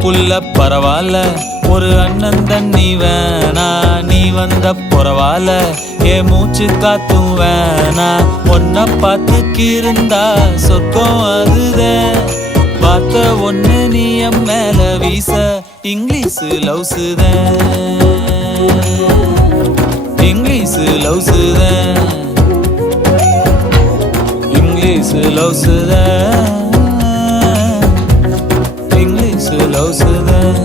புள்ள பரவாயில்ல, ஒரு அண்ணன் தண்ணி வேணா, நீ வந்த பரவாயில்ல, மூச்சு காத்தும் வேணா. ஒன்ன பார்த்துக்கு இருந்தா சொர்க்கம் அதுதான், பார்த்த ஒண்ணு நீ என் மேல வீச இங்கிலீஷ் லவ்ஸுதான், இங்கிலீஷ் லவ்ஸுதான், இங்கிலீஷ் லவ்ஸுதான், இங்கிலீஷ் லவ்ஸுதான்.